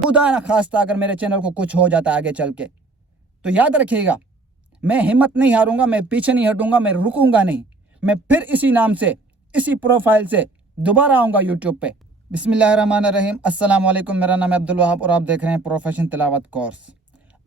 खुदा ना खास्ता अगर मेरे चैनल को कुछ हो जाता आगे चल के, तो याद रखिएगा, मैं हिम्मत नहीं हारूंगा, मैं पीछे नहीं हटूंगा, मैं रुकूंगा नहीं। मैं फिर इसी नाम से, इसी प्रोफाइल से दोबारा आऊँगा यूट्यूब पे। बिस्मिल्लाहिर्रहमानिर्रहीम, अस्सलाम वालेकुम। मेरा नाम है अब्दुल वहाब और आप देख रहे हैं प्रोफेशन तिलावत कोर्स।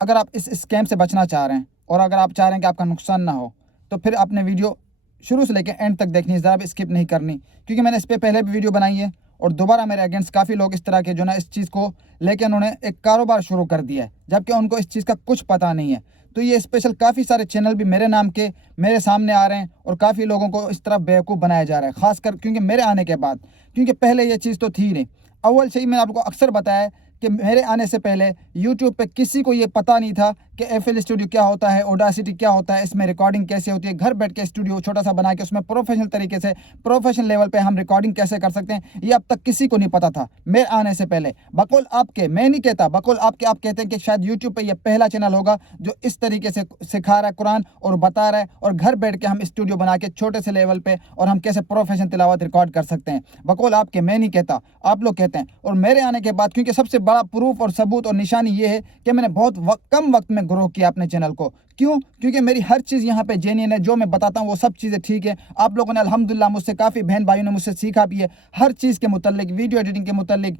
अगर आप इस स्कैम से बचना चाह रहे हैं और अगर आप चाह रहे हैं कि आपका नुकसान ना हो, तो फिर आपने वीडियो शुरू से लेकर एंड तक देखनी है, ज़रा भी स्किप नहीं करनी, क्योंकि मैंने इस पर पहले भी वीडियो बनाई है और दोबारा मेरे अगेंस्ट काफ़ी लोग इस तरह के जो ना इस चीज़ को लेकर उन्होंने एक कारोबार शुरू कर दिया है, जबकि उनको इस चीज़ का कुछ पता नहीं है। तो ये स्पेशल काफ़ी सारे चैनल भी मेरे नाम के मेरे सामने आ रहे हैं और काफ़ी लोगों को इस तरह बेवकूफ़ बनाया जा रहा है, ख़ासकर क्योंकि मेरे आने के बाद, क्योंकि पहले ये चीज़ तो थी नहीं। अव्वल से ही मैंने आपको अक्सर बताया है कि मेरे आने से पहले यूट्यूब पे किसी को ये पता नहीं था कि FL स्टूडियो क्या होता है, ऑडासिटी क्या होता है, इसमें रिकॉर्डिंग कैसे होती है, घर बैठ के स्टूडियो छोटा सा बना के उसमें प्रोफेशनल तरीके से प्रोफेशनल लेवल पे हम रिकॉर्डिंग कैसे कर सकते हैं, ये अब तक किसी को नहीं पता था मेरे आने से पहले। बकौल आपके, मैं नहीं कहता, बकौल आपके, आप कहते हैं कि शायद यूट्यूब पर यह पहला चैनल होगा जो इस तरीके से सिखा रहा है कुरान और बता रहा है, और घर बैठ के हम स्टूडियो बना के छोटे से लेवल पर और हम कैसे प्रोफेशनल तिलावत रिकॉर्ड कर सकते हैं। बकौल आपके, मैं नहीं कहता, आप लोग कहते हैं। और मेरे आने के बाद, क्योंकि सबसे बड़ा प्रूफ और सबूत और निशानी ये है कि मैंने बहुत कम वक्त में ग्रो किया अपने चैनल को। क्यों? क्योंकि मेरी हर चीज़ यहाँ पे जेन्युइन है, जो मैं बताता हूँ वो सब चीज़ें ठीक है। आप लोगों ने अल्हम्दुलिल्लाह मुझसे, काफ़ी बहन भाइयों ने मुझसे सीखा भी है हर चीज़ के मुतल्लिक, वीडियो एडिटिंग के मुतल्लिक।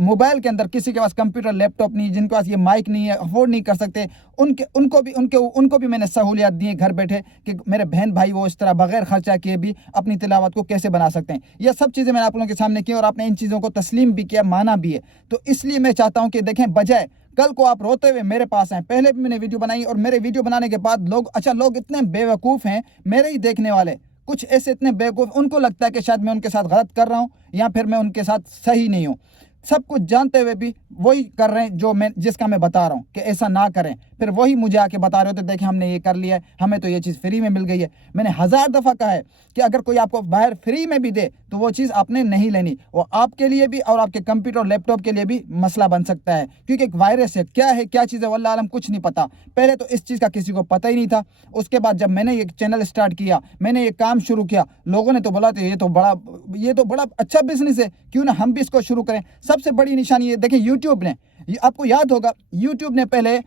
मोबाइल के अंदर किसी के पास कंप्यूटर लैपटॉप नहीं, जिनके पास ये माइक नहीं है, अफोर्ड नहीं कर सकते, उनको भी मैंने सहूलियत दी है घर बैठे कि मेरे बहन भाई वो इस तरह बगैर खर्चा किए भी अपनी तिलावत को कैसे बना सकते हैं। ये सब चीज़ें मैंने आप लोगों के सामने की और आपने इन चीज़ों को तस्लीम भी किया, माना भी है। तो इसलिए मैं चाहता हूँ कि देखें, बजाय कल को आप रोते हुए मेरे पास आए, पहले भी मैंने वीडियो बनाई और मेरे वीडियो बनाने के बाद लोग इतने बेवकूफ़ हैं, मेरे ही देखने वाले कुछ ऐसे इतने बेवकूफ़, उनको लगता है कि शायद मैं उनके साथ गलत कर रहा हूँ या फिर मैं उनके साथ सही नहीं हूँ। सब कुछ जानते हुए भी वही कर रहे हैं जिसका मैं बता रहा हूँ कि ऐसा ना करें, फिर वही मुझे आके बता रहे होते, देखें हमने ये कर लिया है, हमें तो ये चीज़ फ्री में मिल गई है। मैंने 1000 दफ़ा कहा है कि अगर कोई आपको बाहर फ्री में भी दे तो वो चीज़ आपने नहीं लेनी, वो आपके लिए भी और आपके कंप्यूटर और लैपटॉप के लिए भी मसला बन सकता है, क्योंकि एक वायरस है, क्या चीज़ है वल्लाह आलम कुछ नहीं पता। पहले तो इस चीज़ का किसी को पता ही नहीं था। उसके बाद जब मैंने ये चैनल स्टार्ट किया, मैंने ये काम शुरू किया, लोगों ने तो बोला तो ये तो बड़ा अच्छा बिजनेस है, क्यों ना हम भी इसको शुरू करें। सबसे बड़ी निशानी ये देखें, यूट्यूब ने, आपको याद होगा, यूट्यूब ने पहले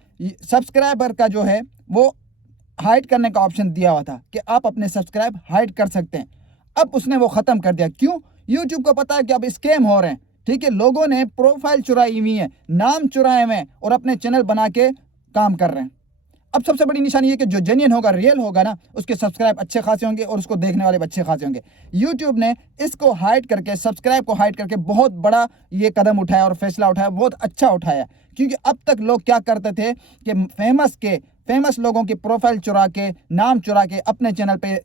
सब्सक्राइबर का जो है वो हाइड करने का ऑप्शन दिया हुआ था कि आप अपने सब्सक्राइब हाइड कर सकते हैं। अब उसने वो ख़त्म कर दिया। क्यों? यूट्यूब को पता है कि अब स्कैम हो रहे हैं, ठीक है, लोगों ने प्रोफाइल चुराई हुई है, नाम चुराए हुए हैं और अपने चैनल बना के काम कर रहे हैं। अब सबसे बड़ी निशानी ये कि जो जेन्युइन होगा, रियल होगा ना, उसके सब्सक्राइब अच्छे खासे होंगे और उसको देखने वाले अच्छे खासे होंगे। यूट्यूब ने इसको हाइड करके, सब्सक्राइब को हाइड करके बहुत बड़ा ये कदम उठाया और फैसला उठाया, बहुत अच्छा उठाया। क्योंकि अब तक लोग क्या करते थे कि फेमस लोगों की प्रोफाइल चुरा के, नाम चुरा के अपने चैनल पे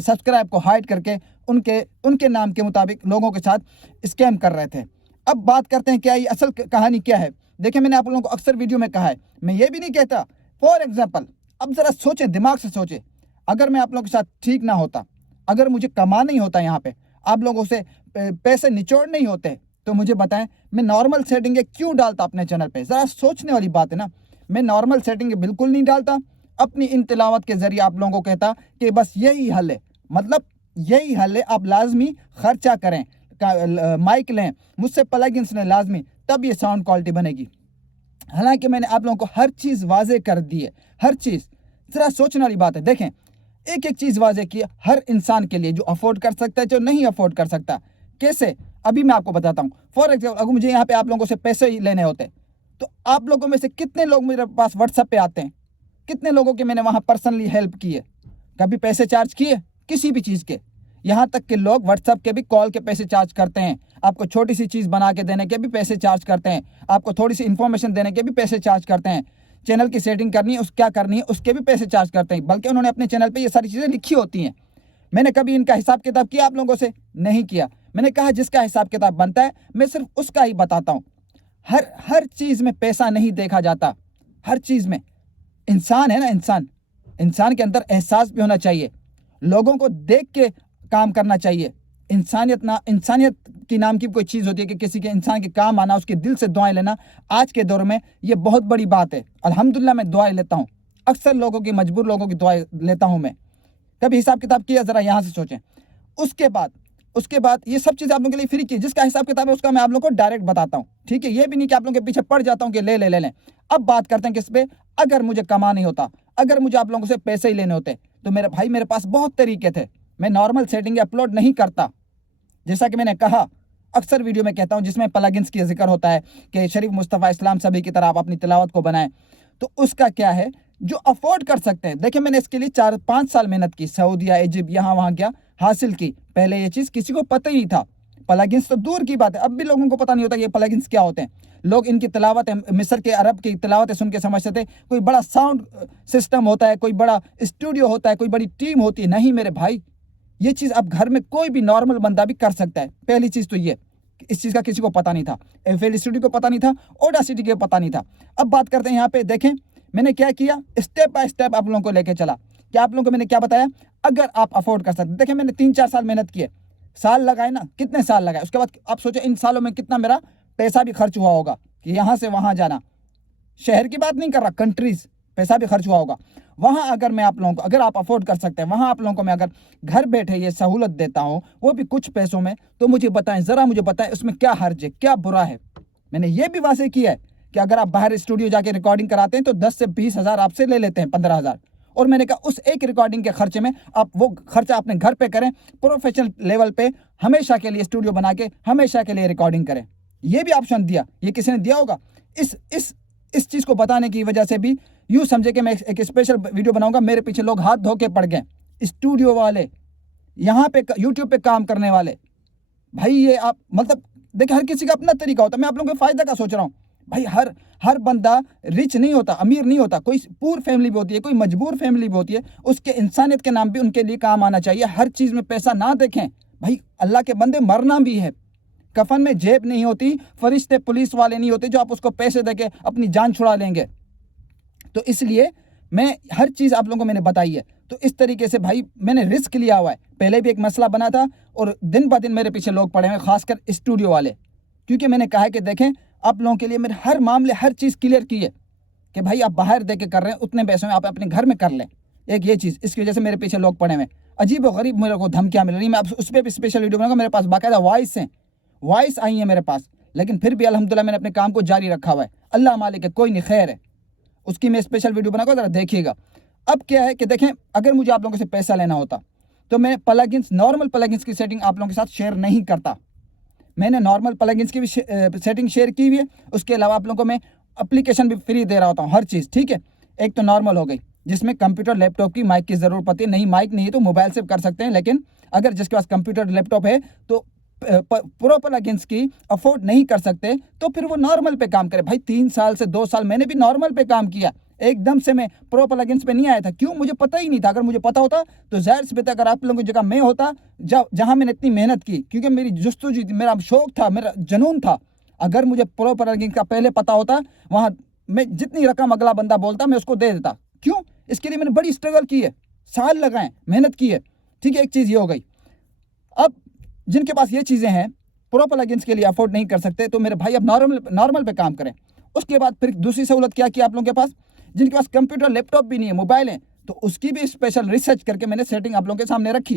सब्सक्राइब को हाइड करके उनके नाम के मुताबिक लोगों के साथ स्कैम कर रहे थे। अब बात करते हैं क्या ये असल कहानी क्या है। देखिए, मैंने आप लोगों को अक्सर वीडियो में कहा है, मैं ये भी नहीं कहता, फॉर एग्जाम्पल, अब ज़रा सोचें, दिमाग से सोचें, अगर मैं आप लोगों के साथ ठीक ना होता, अगर मुझे कमा नहीं होता, यहाँ पे आप लोगों से पैसे निचोड़ नहीं होते, तो मुझे बताएं मैं नॉर्मल सेटिंग क्यों डालता अपने चैनल पे। ज़रा सोचने वाली बात है ना। मैं नॉर्मल सेटिंग बिल्कुल नहीं डालता, अपनी इन तिलावत के ज़रिए आप लोगों को कहता कि बस यही हल है, मतलब यही हल है, आप लाजमी खर्चा करें, माइक लें मुझसे, प्लगइन्स लें लाजमी, तब ये साउंड क्वालिटी बनेगी। हालांकि मैंने आप लोगों को हर चीज़ वाजे कर दी है, हर चीज़। ज़रा सोचने वाली बात है। देखें, एक एक चीज़ वाजे की हर इंसान के लिए, जो अफोर्ड कर सकता है, जो नहीं अफोर्ड कर सकता। कैसे? अभी मैं आपको बताता हूँ। फॉर एग्जाम्पल, अगर मुझे यहाँ पे आप लोगों से पैसे ही लेने होते, तो आप लोगों में से कितने लोग मेरे पास व्हाट्सएप पे आते हैं? कितने लोगों की मैंने वहाँ पर्सनली हेल्प की है? कभी पैसे चार्ज किए किसी भी चीज़ के? यहाँ तक कि लोग व्हाट्सएप के भी कॉल के पैसे चार्ज करते हैं, आपको छोटी सी चीज़ बना के देने के भी पैसे चार्ज करते हैं, आपको थोड़ी सी इन्फॉर्मेशन देने के भी पैसे चार्ज करते हैं, चैनल की सेटिंग करनी है, क्या करनी है, उसके भी पैसे चार्ज करते हैं। बल्कि उन्होंने अपने चैनल पे ये सारी चीज़ें लिखी होती हैं। मैंने कभी इनका हिसाब किताब किया आप लोगों से? नहीं किया। मैंने कहा जिसका हिसाब किताब बनता है मैं सिर्फ उसका ही बताता हूँ। हर चीज़ में पैसा नहीं देखा जाता, हर चीज़ में इंसान है ना, इंसान के अंदर एहसास भी होना चाहिए, लोगों को देख के काम करना चाहिए। इंसानियत की नाम की कोई चीज़ होती है कि किसी के इंसान के काम आना, उसके दिल से दुआएं लेना। आज के दौर में ये बहुत बड़ी बात है। अल्हम्दुलिल्लाह मैं दुआएं लेता हूँ, अक्सर लोगों की, मजबूर लोगों की दुआ लेता हूँ मैं। कभी हिसाब किताब किया, ज़रा यहाँ से सोचें। उसके बाद ये सब चीज़ें आप लोगों के लिए फ्री की। जिसका हिसाब किताब है उसका मैं आप लोगों को डायरेक्ट बताता हूँ, ठीक है। ये भी नहीं कि आप लोगों के पीछे पड़ जाता हूँ कि ले लें। अब बात करते हैं किस पे। अगर मुझे कमा नहीं होता, अगर मुझे आप लोगों से पैसे ही लेने होते, तो मेरे भाई मेरे पास बहुत तरीके थे। मैं नॉर्मल सेटिंग अपलोड नहीं करता। जैसा कि मैंने कहा, अक्सर वीडियो में कहता हूँ जिसमें प्लगइन्स की जिक्र होता है कि शरीफ मुस्तफ़ा इस्लाम सभी की तरह आप अपनी तिलावत को बनाएं, तो उसका क्या है, जो अफोर्ड कर सकते हैं। देखिए, मैंने इसके लिए 4-5 साल मेहनत की, सऊदीया, इजिप्ट, यहाँ वहाँ क्या हासिल की। पहले ये चीज़ किसी को पता ही नहीं था। प्लगइन्स तो दूर की बात है, अब भी लोगों को पता नहीं होता ये प्लगइन्स क्या होते हैं। लोग इनकी तिलावत, मिस्र के अरब की तिलावत सुन के समझते थे कोई बड़ा साउंड सिस्टम होता है, कोई बड़ा स्टूडियो होता है, कोई बड़ी टीम होती है। नहीं मेरे भाई, ये चीज़ अब घर में कोई भी नॉर्मल बंदा भी कर सकता है। पहली चीज़ तो ये, इस चीज़ का किसी को पता नहीं था। FL स्टूडियो को पता नहीं था, ऑडासिटी को पता नहीं था। अब बात करते हैं यहाँ पे। देखें मैंने क्या किया, स्टेप बाय स्टेप आप लोगों को लेके चला। क्या आप लोगों को मैंने क्या बताया, अगर आप अफोर्ड कर सकते। देखिए मैंने 3-4 साल मेहनत किए, साल लगाए ना, कितने साल लगाए। उसके बाद आप सोचो इन सालों में कितना मेरा पैसा भी खर्च हुआ होगा कि यहाँ से वहाँ जाना। शहर की बात नहीं कर रहा, कंट्रीज, पैसा भी खर्च हुआ होगा वहाँ। अगर मैं आप लोगों को, अगर आप अफोर्ड कर सकते हैं, वहाँ आप लोगों को मैं अगर घर बैठे ये सहूलत देता हूँ, वो भी कुछ पैसों में, तो मुझे बताएं, ज़रा मुझे बताएं उसमें क्या हर्ज है, क्या बुरा है। मैंने ये भी वाज़ेह किया है कि अगर आप बाहर स्टूडियो जाके रिकॉर्डिंग कराते हैं तो 10 से 20 हज़ार आपसे ले लेते हैं, 15 हज़ार। और मैंने कहा उस एक रिकॉर्डिंग के खर्चे में आप वो खर्चा अपने घर पे करें, प्रोफेशनल लेवल पे हमेशा के लिए स्टूडियो बना के हमेशा के लिए रिकॉर्डिंग करें। ये भी ऑप्शन दिया, ये किसी ने दिया होगा। इस चीज़ को बताने की वजह से भी यूँ समझे कि मैं एक स्पेशल वीडियो बनाऊंगा, मेरे पीछे लोग हाथ धो के पड़ गए, स्टूडियो वाले, यहाँ पे यूट्यूब पे काम करने वाले। भाई ये आप मतलब देखिए, हर किसी का अपना तरीका होता है। मैं आप लोगों के फ़ायदा का सोच रहा हूँ भाई। हर बंदा रिच नहीं होता, अमीर नहीं होता। कोई पूर फैमिली भी होती है, कोई मजबूर फैमिली भी होती है। उसके इंसानियत के नाम भी उनके लिए काम आना चाहिए। हर चीज़ में पैसा ना देखें भाई। अल्लाह के बंदे, मरना भी है। कफन में जेब नहीं होती, फरिश्ते पुलिस वाले नहीं होते जो आप उसको पैसे देके अपनी जान छुड़ा लेंगे। तो इसलिए मैं हर चीज़ आप लोगों को मैंने बताई है। तो इस तरीके से भाई मैंने रिस्क लिया हुआ है। पहले भी एक मसला बना था और दिन ब दिन मेरे पीछे लोग पड़े हैं, खासकर स्टूडियो वाले। क्योंकि मैंने कहा कि देखें, आप लोगों के लिए मैंने हर मामले, हर चीज़ क्लियर की है कि भाई आप बाहर दे के कर रहे हैं, उतने पैसों में आप अपने घर में कर लें। एक ये चीज़, इसकी वजह से मेरे पीछे लोग पड़े हुए। अजीब व गरीब मेरे को धमकियाँ मिल रही। मैं उस पर भी स्पेशल वीडियो बनाऊंगा। मेरे पास बाकायदा वॉइस आई है मेरे पास, लेकिन फिर भी अल्हम्दुलिल्लाह मैंने अपने काम को जारी रखा हुआ है। अल्लाह मालिक है, कोई नहीं, खैर है। उसकी मैं स्पेशल वीडियो बनाऊंगा, ज़रा देखिएगा। अब क्या है कि देखें, अगर मुझे आप लोगों से पैसा लेना होता तो मैं प्लगइन्स, नॉर्मल प्लगइन्स की सेटिंग आप लोगों के साथ शेयर नहीं करता। मैंने नॉर्मल प्लगइन्स की भी सेटिंग शेयर की हुई है। उसके अलावा आप लोगों को मैं एप्लीकेशन भी फ्री दे रहा होता हूँ, हर चीज़, ठीक है। एक तो नॉर्मल हो गई जिसमें कंप्यूटर लैपटॉप की माइक की ज़रूरत पड़ती है। नहीं, माइक नहीं है तो मोबाइल से कर सकते हैं, लेकिन अगर जिसके पास कंप्यूटर लैपटॉप है तो प्रो प्लगइन्स की अफोर्ड नहीं कर सकते, तो फिर वो नॉर्मल पे काम करे। भाई 3 साल से 2 साल मैंने भी नॉर्मल पे काम किया, एकदम से मैं प्रो प्लगइन्स पे नहीं आया था। क्यों? मुझे पता ही नहीं था। अगर मुझे पता होता तो ज़ाहिर सी बात है, अगर आप लोगों की जगह मैं होता, जहाँ मैंने इतनी मेहनत की, क्योंकि मेरी जुस्तजू थी, मेरा शौक था, मेरा जुनून था। अगर मुझे प्रो प्लगइन्स का पहले पता होता, वहाँ मैं जितनी रकम अगला बंदा बोलता मैं उसको दे देता। क्यों? इसके लिए मैंने बड़ी स्ट्रगल की है, साल लगाए, मेहनत की है, ठीक है। एक चीज़ ये हो गई। अब जिनके पास ये चीज़ें हैं, प्रो प्लगइन्स के लिए अफोर्ड नहीं कर सकते, तो मेरे भाई अब नॉर्मल पे काम करें। उसके बाद फिर दूसरी सहूलत क्या की आप लोगों के पास, जिनके पास कंप्यूटर लैपटॉप भी नहीं है, मोबाइल है, तो उसकी भी स्पेशल रिसर्च करके मैंने सेटिंग आप लोगों के सामने रखी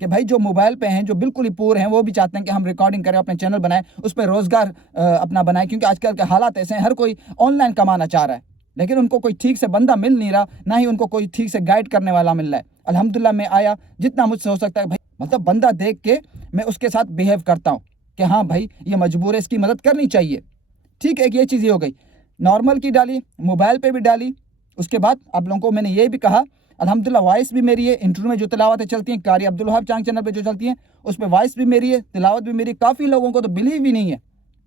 कि भाई जो मोबाइल पे हैं, जो बिल्कुल ही पूर हैं, वो भी चाहते हैं कि हम रिकॉर्डिंग करें, अपने चैनल बनाएं, उस पर रोज़गार अपना बनाएं। क्योंकि आजकल के हालात ऐसे हैं, हर कोई ऑनलाइन कमाना चाह रहा है, लेकिन उनको कोई ठीक से बंदा मिल नहीं रहा, ना ही उनको कोई ठीक से गाइड करने वाला मिल रहा है। अल्हम्दुलिल्लाह मैं आया, जितना मुझसे हो सकता है भाई, मतलब बंदा देख के मैं उसके साथ बिहेव करता हूँ कि हाँ भाई ये मजबूर है, इसकी मदद करनी चाहिए, ठीक है। एक ये चीज़ ये हो गई, नॉर्मल की डाली, मोबाइल पे भी डाली। उसके बाद आप लोगों को मैंने ये भी कहा, अल्हम्दुलिल्लाह वॉइस भी मेरी है। इंटरव्यू में जो तिलावतें चलती हैं, कारी अब्दुल वहाब चांग चैनल पे जो चलती हैं, उस पर वॉइस भी मेरी है, तिलावत भी मेरी। काफ़ी लोगों को तो बिलीव भी नहीं है।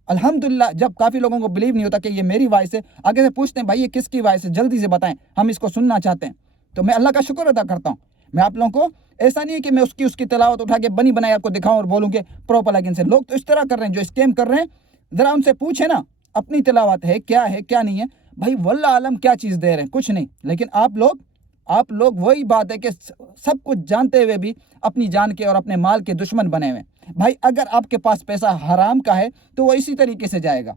अल्हम्दुलिल्लाह, जब काफ़ी लोगों को बिलीव नहीं होता कि ये मेरी वॉइस है, आगे से पूछते हैं भाई ये किसकी वॉइस है, जल्दी से बताएं, हम इसको सुनना चाहते हैं। तो मैं अल्लाह का शुक्र अदा करता हूँ। मैं आप लोगों को ऐसा नहीं है कि मैं उसकी तिलावत उठा के बनी बनाई आपको दिखाऊं और बोलूँ कि प्रो प्लगइन से। लोग तो इस तरह कर रहे हैं, जो स्कैम कर रहे हैं। ज़रा उनसे पूछे ना अपनी तिलावत है क्या नहीं है। भाई वल्लाह आलम क्या चीज़ दे रहे हैं, कुछ नहीं। लेकिन आप लोग वही बात है कि सब कुछ जानते हुए भी अपनी जान के और अपने माल के दुश्मन बने हुए। भाई अगर आपके पास पैसा हराम का है तो वो इसी तरीके से जाएगा,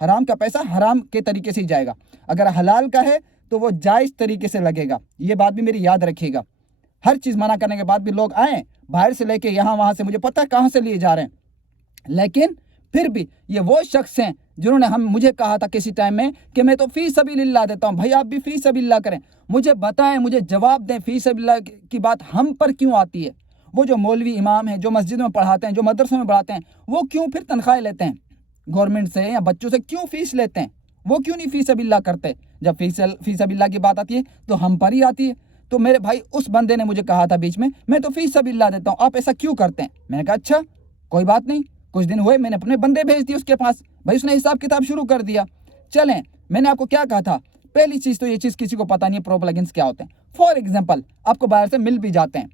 हराम का पैसा हराम के तरीके से ही जाएगा। अगर हलाल का है तो वो जायज़ तरीके से लगेगा। ये बात भी मेरी याद रखिएगा। हर चीज़ मना करने के बाद भी लोग आएँ बाहर से लेके यहाँ वहाँ से, मुझे पता है कहाँ से लिए जा रहे हैं, लेकिन फिर भी ये वो शख्स हैं जिन्होंने मुझे कहा था किसी टाइम में कि मैं तो फ़ी सबीलिल्लाह देता हूँ। भाई आप भी फ़ी सबीलिल्लाह करें, मुझे बताएं, मुझे जवाब दें, फ़ी सबीलिल्लाह की बात हम पर क्यों आती है? वो जो मौलवी इमाम हैं, जो मस्जिद में पढ़ाते हैं, जो मदरसों में पढ़ाते हैं, वो क्यों फिर तनख्वाहें लेते हैं गवर्नमेंट से या बच्चों से? क्यों फ़ीस लेते हैं? वो क्यों नहीं फ़ी सबीलिल्लाह करते? जब फ़ी सबीलिल्लाह की बात आती है तो हम पर ही आती है। तो मेरे भाई उस बंदे ने मुझे कहा था बीच में, मैं तो फ़ी सबीलिल्लाह देता हूँ, आप ऐसा क्यों करते हैं? मैंने कहा अच्छा कोई बात नहीं। कुछ दिन हुए, मैंने अपने बंदे भेज दिए उसके पास, भाई उसने हिसाब किताब शुरू कर दिया। चलें, मैंने आपको क्या कहा था? पहली चीज़ तो ये चीज़ किसी को पता नहीं है प्रो प्लगइन्स क्या होते हैं। फॉर एग्जांपल आपको बाहर से मिल भी जाते हैं,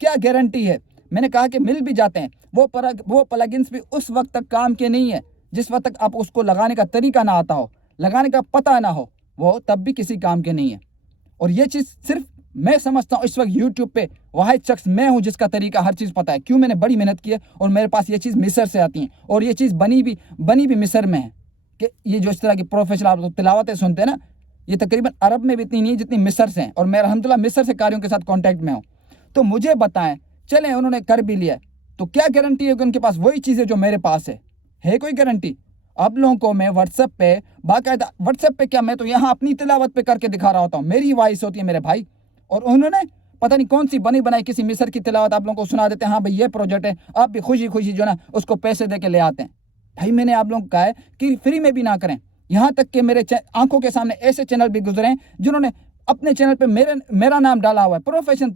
क्या गारंटी है? मैंने कहा कि मिल भी जाते हैं, वो प्लगइन्स भी उस वक्त तक काम के नहीं है जिस वक्त तक आप उसको लगाने का तरीका ना आता हो, लगाने का पता ना हो, वो तब भी किसी काम के नहीं है। और ये चीज़ सिर्फ मैं समझता हूँ इस वक्त यूट्यूब पे वाहिद शख्स मैं हूँ जिसका तरीका हर चीज़ पता है। क्यों? मैंने बड़ी मेहनत की है और मेरे पास ये चीज़ मिस्र से आती है और ये चीज़ बनी भी मिस्र में है कि ये जो इस तरह की प्रोफेशनल आप लोग तिलावतें सुनते हैं ना, ये तकरीबन अरब में भी इतनी नहीं है जितनी मिस्र से हैं, और मैं अल्हम्दुलिल्लाह मिस्र से कारियों के साथ कॉन्टैक्ट में हूँ। तो मुझे बताएं, चलें उन्होंने कर भी लिया, तो क्या गारंटी है कि उनके पास वही चीज़ है जो मेरे पास है कोई गारंटी? आप लोगों को मैं व्हाट्सएप पे बाकायदा, व्हाट्सएप पे क्या, मैं तो यहाँ अपनी तिलावत पे करके दिखा रहा होता हूँ, मेरी वॉइस होती है मेरे भाई, और उन्होंने पता नहीं कौन सी बनी बनाई किसी मिस्र की तिलावत आप लोगों को सुना देते हैं। हाँ भाई ये प्रोजेक्ट है, आप भी खुशी खुशी जो ना उसको पैसे दे के ले आते हैं। भाई मैंने आप लोगों को कहा है कि फ्री में भी ना करें। यहाँ तक कि मेरे आंखों के सामने ऐसे चैनल भी गुजरे हैं जिन्होंने अपने चैनल पे मेरा नाम डाला हुआ है, प्रोफेशन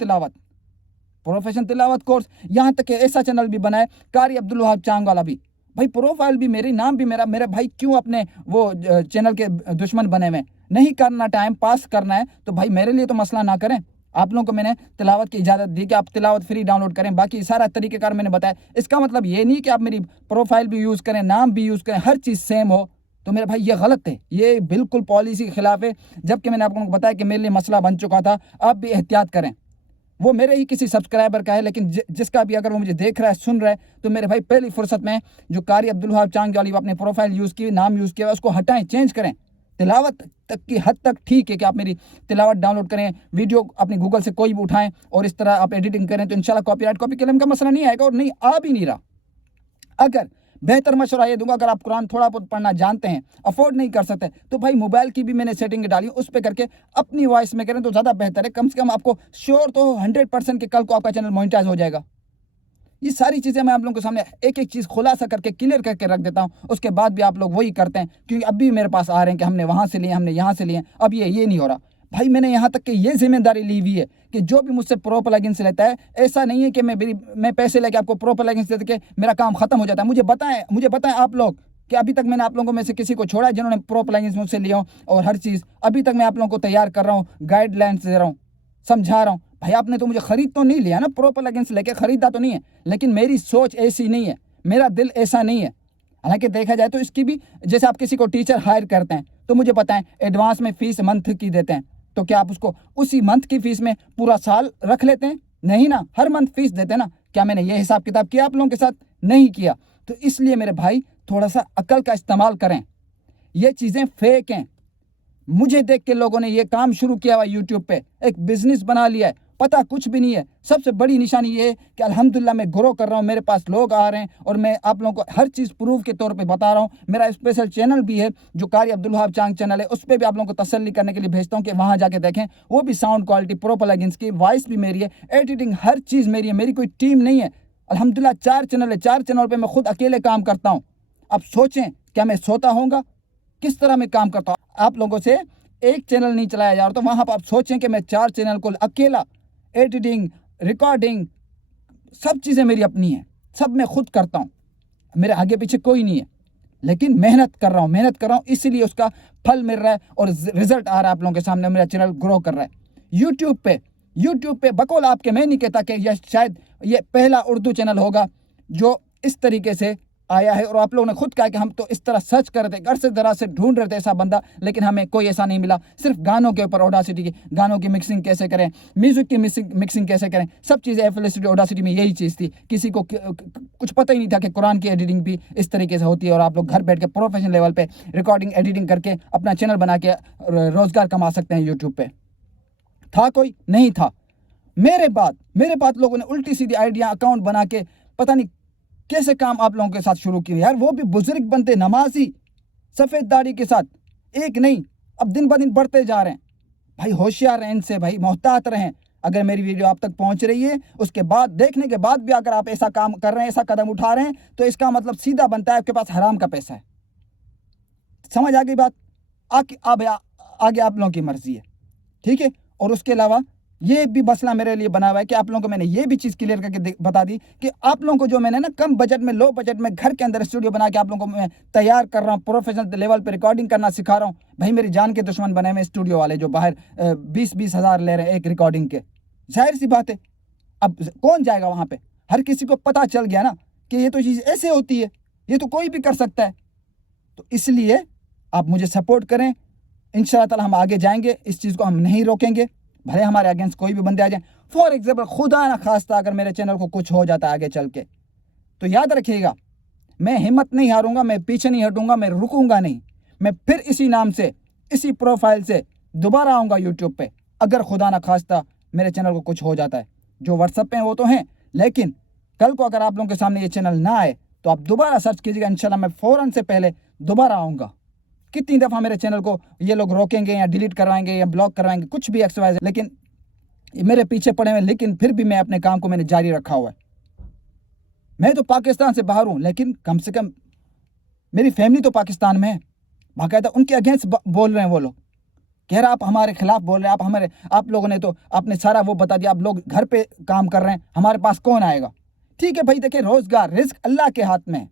तिलावत कोर्स। यहाँ तक कि ऐसा चैनल भी बनाए कारी अब्दुल वहाब चांग वाला भी, भाई प्रोफाइल भी मेरी, नाम भी मेरा भाई क्यों अपने वो चैनल के दुश्मन बने हुए? नहीं करना, टाइम पास करना है तो भाई मेरे लिए तो मसला ना करें। आप लोगों को मैंने तिलावत की इजाज़त दी कि आप तिलावत फ्री डाउनलोड करें, बाकी सारा तरीक़ेकार मैंने बताया। इसका मतलब ये नहीं कि आप मेरी प्रोफाइल भी यूज़ करें, नाम भी यूज़ करें, हर चीज़ सेम हो। तो मेरे भाई ये गलत है, ये बिल्कुल पॉलिसी के खिलाफ है। जबकि मैंने आप लोगों को बताया कि मेरे लिए मसला बन चुका था, आप भी एहतियात करें। वो मेरे ही किसी सब्सक्राइबर का है, लेकिन जिसका भी अगर वो मुझे देख रहा है, सुन रहा है, तो मेरे भाई पहली फुर्सत में जो कारी अब्दुल वहाब चांग वाली अपने प्रोफाइल यूज़ की, नाम यूज़ किया, उसको हटाएं, चेंज करें। तिलावत तक की हद तक ठीक है कि आप मेरी तिलावत डाउनलोड करें, वीडियो अपनी गूगल से कोई भी उठाएं और इस तरह आप एडिटिंग करें, तो इंशाल्लाह कॉपीराइट कॉपी क्लेम का मसला नहीं आएगा, और नहीं आ भी नहीं रहा। अगर बेहतर मशवरा ये दूंगा, अगर आप कुरान थोड़ा बहुत पढ़ना जानते हैं, अफोर्ड नहीं कर सकते, तो भाई मोबाइल की भी मैंने सेटिंग डाली, उस पर करके अपनी वॉइस में करें तो ज़्यादा बेहतर है। कम से कम आपको श्योर तो 100% के कल को आपका चैनल मोनेटाइज हो जाएगा। ये सारी चीज़ें मैं आप लोगों के सामने एक एक चीज़ खुलासा करके क्लियर करके रख देता हूँ। उसके बाद भी आप लोग वही करते हैं, क्योंकि अभी मेरे पास आ रहे हैं कि हमने वहाँ से लिए, हमने यहाँ से लिए, अब ये नहीं हो रहा। भाई मैंने यहाँ तक कि ये जिम्मेदारी ली हुई है कि जो भी मुझसे प्रो प्लगइन्स लेता है, ऐसा नहीं है कि मैं पैसे लेके आपको प्रो प्लगइन्स दे के मेरा काम खत्म हो जाता है। मुझे बताएं आप लोग कि अभी तक मैंने आप लोगों में से किसी को छोड़ा है जिन्होंने प्रो प्लगइन्स मुझसे लिए हों, और हर चीज़ अभी तक मैं आप लोगों को तैयार कर रहा हूँ, गाइडलाइंस दे रहा हूँ, समझा रहा हूँ। भाई आपने तो मुझे खरीद तो नहीं लिया ना, प्रो प्लगइन्स लेके खरीदा तो नहीं है, लेकिन मेरी सोच ऐसी नहीं है, मेरा दिल ऐसा नहीं है। हालांकि देखा जाए तो इसकी भी, जैसे आप किसी को टीचर हायर करते हैं तो मुझे बताएं एडवांस में फ़ीस मंथ की देते हैं, तो क्या आप उसको उसी मंथ की फ़ीस में पूरा साल रख लेते हैं? नहीं ना, हर मंथ फ़ीस देते हैं ना। क्या मैंने ये हिसाब किताब किया आप लोगों के साथ? नहीं किया। तो इसलिए मेरे भाई थोड़ा सा अकल का इस्तेमाल करें, ये चीज़ें फेक हैं। मुझे देख के लोगों ने ये काम शुरू किया हुआ यूट्यूब पे, एक बिजनेस बना लिया है, पता कुछ भी नहीं है। सबसे बड़ी निशानी ये है कि अल्हम्दुलिल्लाह मैं ग्रो कर रहा हूँ, मेरे पास लोग आ रहे हैं, और मैं आप लोगों को हर चीज़ प्रूफ के तौर पे बता रहा हूँ। मेरा स्पेशल चैनल भी है जो कारी अब्दुल वहाब चांग चैनल है, उस पर भी आप लोगों को तसल्ली करने के लिए भेजता हूँ कि वहाँ जाके देखें। वो भी साउंड क्वालिटी, प्रो प्लगइन्स की, वॉइस भी मेरी है, एडिटिंग हर चीज़ मेरी है, मेरी कोई टीम नहीं है। अल्हम्दुलिल्लाह 4 चैनल है, 4 चैनल पर मैं खुद अकेले काम करता हूँ। अब सोचें क्या मैं सोता होऊंगा, किस तरह मैं काम करता हूँ। आप लोगों से एक चैनल नहीं चलाया जा रहा, तो वहाँ पर आप सोचें कि मैं 4 चैनल को अकेला, एडिटिंग, रिकॉर्डिंग, सब चीज़ें मेरी अपनी हैं, सब मैं खुद करता हूँ, मेरे आगे पीछे कोई नहीं है। लेकिन मेहनत कर रहा हूँ, इसीलिए उसका फल मिल रहा है और रिजल्ट आ रहा है आप लोगों के सामने, मेरा चैनल ग्रो कर रहा है। यूट्यूब पे बकौल आपके, मैं नहीं कहता कि यह शायद ये पहला उर्दू चैनल होगा जो इस तरीके से आया है और आप लोगों ने खुद कहा कि हम तो इस तरह सर्च कर रहे थे, घर से दराज से ढूंढ रहे थे ऐसा बंदा, लेकिन हमें कोई ऐसा नहीं मिला। सिर्फ गानों के ऊपर ऑडासिटी की, गानों की मिक्सिंग कैसे करें, म्यूजिक की मिक्सिंग कैसे करें, सब चीज़ें FL Studio ऑडासिटी में यही चीज़ थी। किसी को कुछ पता ही नहीं था कि कुरान की एडिटिंग भी इस तरीके से होती है और आप लोग घर बैठ के प्रोफेशनल लेवल पे रिकॉर्डिंग एडिटिंग करके अपना चैनल बना के रोजगार कमा सकते हैं यूट्यूब पे। था कोई? नहीं था। मेरे बाद लोगों ने उल्टी सीधी आइडिया अकाउंट बना के पता नहीं कैसे काम आप लोगों के साथ शुरू किए यार, वो भी बुजुर्ग बनते, नमाजी, सफ़ेद दाढ़ी के साथ, एक नहीं अब दिन ब दिन बढ़ते जा रहे हैं। भाई होशियार रहें इनसे, भाई मोहतात रहें। अगर मेरी वीडियो आप तक पहुंच रही है, उसके बाद देखने के बाद भी अगर आप ऐसा काम कर रहे हैं, ऐसा कदम उठा रहे हैं, तो इसका मतलब सीधा बनता है आपके पास हराम का पैसा है। समझ आ गई बात? आगे आप लोगों की मर्जी है, ठीक है। और उसके अलावा ये भी मसला मेरे लिए बना हुआ है कि आप लोगों को मैंने ये भी चीज़ क्लियर करके बता दी कि आप लोगों को जो मैंने ना कम बजट में, लो बजट में घर के अंदर स्टूडियो बना के आप लोगों को मैं तैयार कर रहा हूँ, प्रोफेशनल लेवल पे रिकॉर्डिंग करना सिखा रहा हूँ। भाई मेरी जान के दुश्मन बने हुए स्टूडियो वाले जो बाहर 20-20 हज़ार ले रहे हैं एक रिकॉर्डिंग के। जाहिर सी बात है, अब कौन जाएगा वहाँ पर? हर किसी को पता चल गया ना कि ये तो चीज़ ऐसे होती है, ये तो कोई भी कर सकता है। तो इसलिए आप मुझे सपोर्ट करें, इंशाअल्लाह ताला हम आगे जाएंगे, इस चीज़ को हम नहीं रोकेंगे, भले हमारे अगेंस्ट कोई भी बंदे आ जाए। फॉर एग्जाम्पल खुदा ना खास्ता अगर मेरे चैनल को कुछ हो जाता है आगे चल के, तो याद रखिएगा मैं हिम्मत नहीं हारूंगा, मैं पीछे नहीं हटूंगा, मैं रुकूंगा नहीं। मैं फिर इसी नाम से, इसी प्रोफाइल से दोबारा आऊँगा यूट्यूब पे अगर खुदा ना खास्ता मेरे चैनल को कुछ हो जाता है। जो व्हाट्सएप पे हैं वो तो हैं, लेकिन कल को अगर आप लोगों के सामने ये चैनल ना आए तो आप दोबारा सर्च कीजिएगा, इंशाल्लाह मैं फ़ौरन से पहले दोबारा आऊँगा। कितनी दफ़ा मेरे चैनल को ये लोग रोकेंगे या डिलीट करवाएंगे या ब्लॉक करवाएंगे, कुछ भी एक्सरसाइज, लेकिन मेरे पीछे पड़े हुए, लेकिन फिर भी मैं अपने काम को मैंने जारी रखा हुआ है। मैं तो पाकिस्तान से बाहर हूँ, लेकिन कम से कम मेरी फैमिली तो पाकिस्तान में है। बाकायदा उनके अगेंस्ट बोल रहे हैं वो लोग, कह रहे आप हमारे खिलाफ बोल रहे हैं, आप लोगों ने तो आपने सारा वो बता दिया, आप लोग घर पे काम कर रहे हैं, हमारे पास कौन आएगा? ठीक है भाई, देखिए रोज़गार रिस्क अल्लाह के हाथ में है,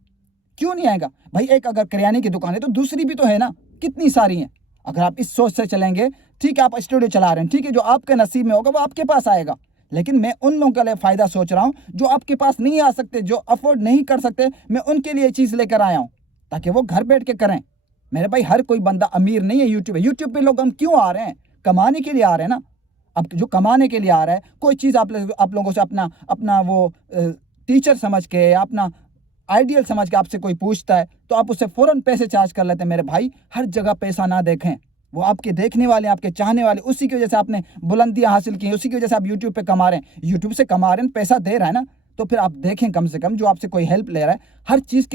क्यों नहीं आएगा भाई? एक अगर करियाने की दुकान है तो दूसरी भी तो है ना, कितनी सारी हैं। अगर आप इस सोच से चलेंगे, ठीक है आप स्टूडियो चला रहे हैं, ठीक है जो आपके नसीब में होगा वो आपके पास आएगा, लेकिन मैं उन लोगों के लिए फ़ायदा सोच रहा हूँ जो आपके पास नहीं आ सकते, जो अफोर्ड नहीं कर सकते। मैं उनके लिए चीज़ लेकर आया हूँ ताकि वो घर बैठ के करें। मेरे भाई हर कोई बंदा अमीर नहीं है यूट्यूब पे लोग हम क्यों आ रहे हैं? कमाने के लिए आ रहे हैं ना। अब जो कमाने के लिए आ रहा है, कोई चीज़ आप लोगों से अपना वो टीचर समझ के, अपना आइडियल समझ के आपसे कोई पूछता है तो आप उससे फ़ौरन पैसे चार्ज कर लेते हैं। मेरे भाई हर जगह पैसा ना देखें, वो आपके देखने वाले, आपके चाहने वाले, उसी की वजह से आपने बुलंदियाँ हासिल की, उसी की वजह से आप यूट्यूब पे कमा रहे हैं। यूट्यूब से कमा रहे हैं, पैसा दे रहा है ना, तो फिर आप देखें कम से कम जो आपसे कोई हेल्प ले रहा है, हर चीज़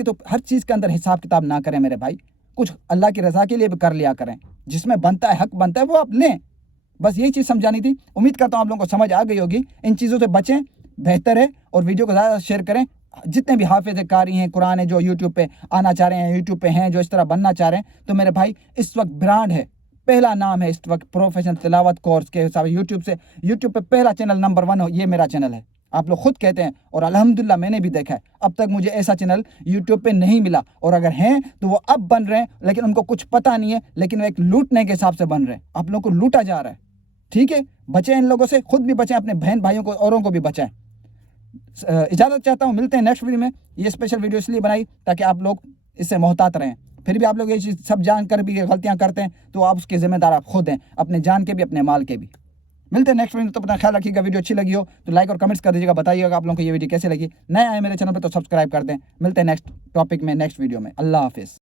के अंदर हिसाब किताब ना करें मेरे भाई। कुछ अल्लाह की रज़ा के लिए भी कर लिया करें, जिसमें बनता है, हक बनता है वो आप लें। बस यही चीज़ समझानी थी। उम्मीद करता हूँ आप लोगों को समझ आ गई होगी। इन चीज़ों से बचें, बेहतर है, और वीडियो को ज़्यादा शेयर करें। जितने भी हाफिज़ कारी हैं, कुरान है, जो यूट्यूब पे आना चाह रहे हैं, यूट्यूब पे हैं, जो इस तरह बनना चाह रहे हैं, तो मेरे भाई इस वक्त ब्रांड है, पहला नाम है इस वक्त प्रोफेशनल तिलावत कोर्स के हिसाब से यूट्यूब पे पहला चैनल नंबर 1 हो, ये मेरा चैनल है। आप लोग खुद कहते हैं, और अल्हम्दुलिल्लाह मैंने भी देखा है, अब तक मुझे ऐसा चैनल यूट्यूब पे नहीं मिला, और अगर हैं तो वो अब बन रहे हैं, लेकिन उनको कुछ पता नहीं है, लेकिन वो एक लूटने के हिसाब से बन रहे हैं। आप लोगों को लूटा जा रहा है, ठीक है। बचें इन लोगों से, खुद भी बचें, अपने बहन भाइयों को, औरों को भी बचाएं। इजाज़त चाहता हूँ, मिलते हैं नेक्स्ट वीडियो में। ये स्पेशल वीडियो इसलिए बनाई ताकि आप लोग इससे मोहतात रहें। फिर भी आप लोग ये चीज़ सब जान कर भी गलतियाँ करते हैं तो आप उसके ज़िम्मेदार आप खुद हैं, अपने जान के भी, अपने माल के भी। मिलते हैं नेक्स्ट वीडियो, तो अपना ख्याल रखिएगा। वीडियो अच्छी लगी हो तो लाइक और कमेंट्स कर दीजिएगा, बताइएगा आप लोगों को ये वीडियो कैसे लगी। नए आए मेरे चैनल पर तो सब्सक्राइब कर दें। मिलते हैं नेक्स्ट टॉपिक में, नेक्स्ट वीडियो में। अल्लाह हाफिज़।